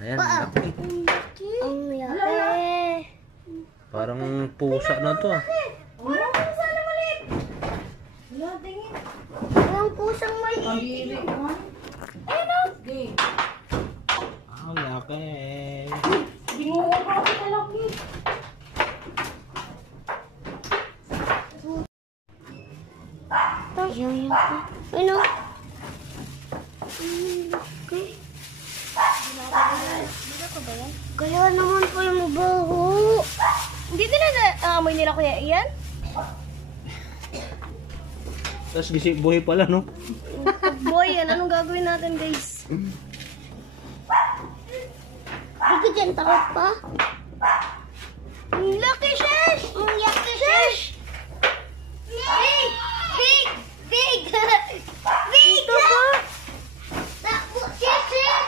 Ayan, laki. Ang laki. Parang pusa na to ah. Ang pusang maliit. Ano? Ang laki. Binungo ko ako sa laki. Yan pa. Ano? Okay. Kaya naman po yung mabaho. Hindi nila naamoy nila kuya iyan? Tapos buhay pala, no? Boy, yan. Anong gagawin natin, guys? Hindi ka dyan takot pa? Lucky Shesh! Lucky Shesh! Big! Big! Big!